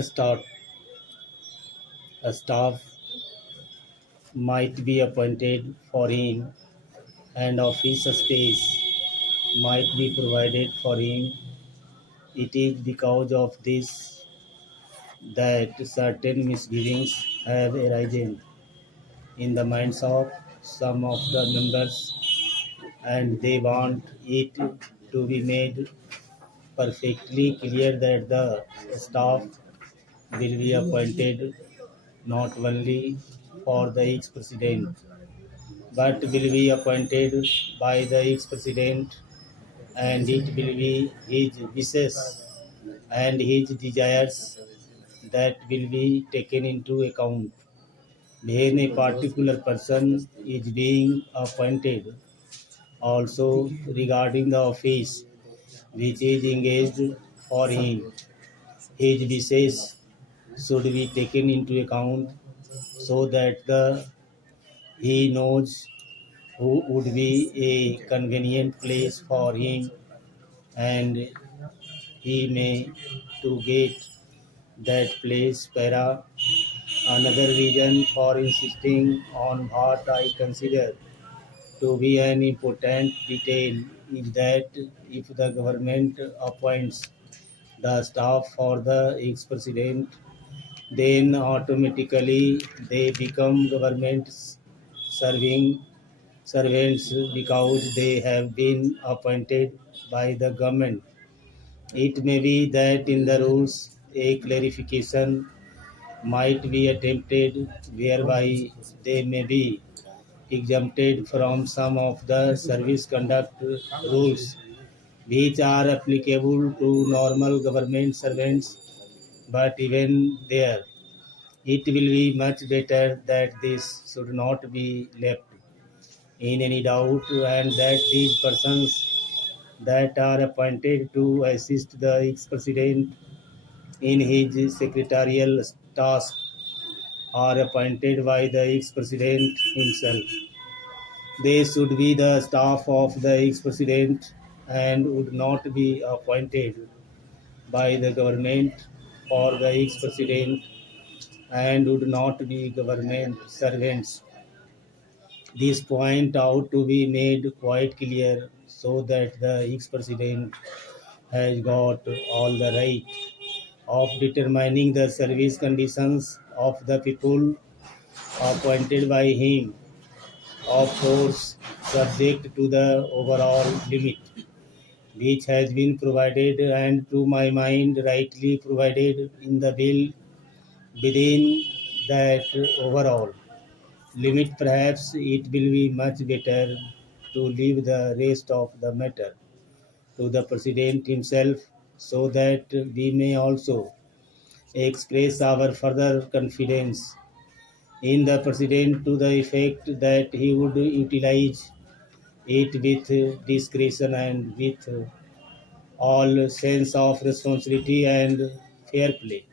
Start. A staff might be appointed for him, and office space might be provided for him. It is because of this that certain misgivings have arisen in the minds of some of the members, and they want it to be made perfectly clear that the staff will be appointed not only for the ex-president but will be appointed by the ex-president, and it will be his wishes and his desires that will be taken into account when a particular person is being appointed. Also, regarding the office which is engaged for him, his wishes should be taken into account so that he knows who would be a convenient place for him, and he may to get that place. Para. Another reason for insisting on what I consider to be an important detail is that if the government appoints the staff for the ex-president, then automatically they become government serving servants because they have been appointed by the government. It may be that in the rules a clarification might be attempted whereby they may be exempted from some of the service conduct rules which are applicable to normal government servants, but even there, it will be much better that this should not be left in any doubt, and that these persons that are appointed to assist the ex-president in his secretarial task are appointed by the ex-president himself. They should be the staff of the ex-president and would not be appointed by the government for the ex-president and would not be government servants. This point out to be made quite clear so that the ex-president has got all the right of determining the service conditions of the people appointed by him, of course subject to the overall limit which has been provided and to my mind rightly provided in the bill. Within that overall limit, perhaps it will be much better to leave the rest of the matter to the president himself so that we may also express our further confidence in the president to the effect that he would utilize it with discretion and with all sense of responsibility and fair play,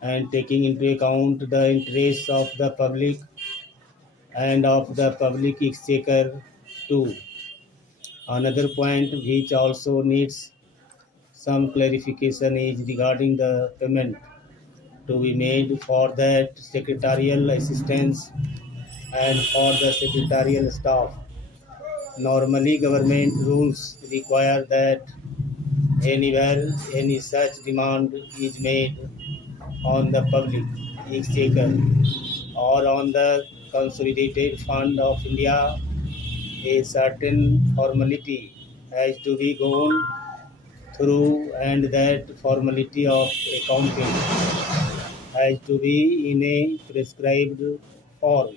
and taking into account the interests of the public and of the public exchequer too. Another point which also needs some clarification is regarding the payment to be made for that secretarial assistance and for the secretarial staff. Normally, government rules require that anywhere any such demand is made on the public exchequer or on the consolidated fund of India, a certain formality has to be gone through, and that formality of accounting has to be in a prescribed form.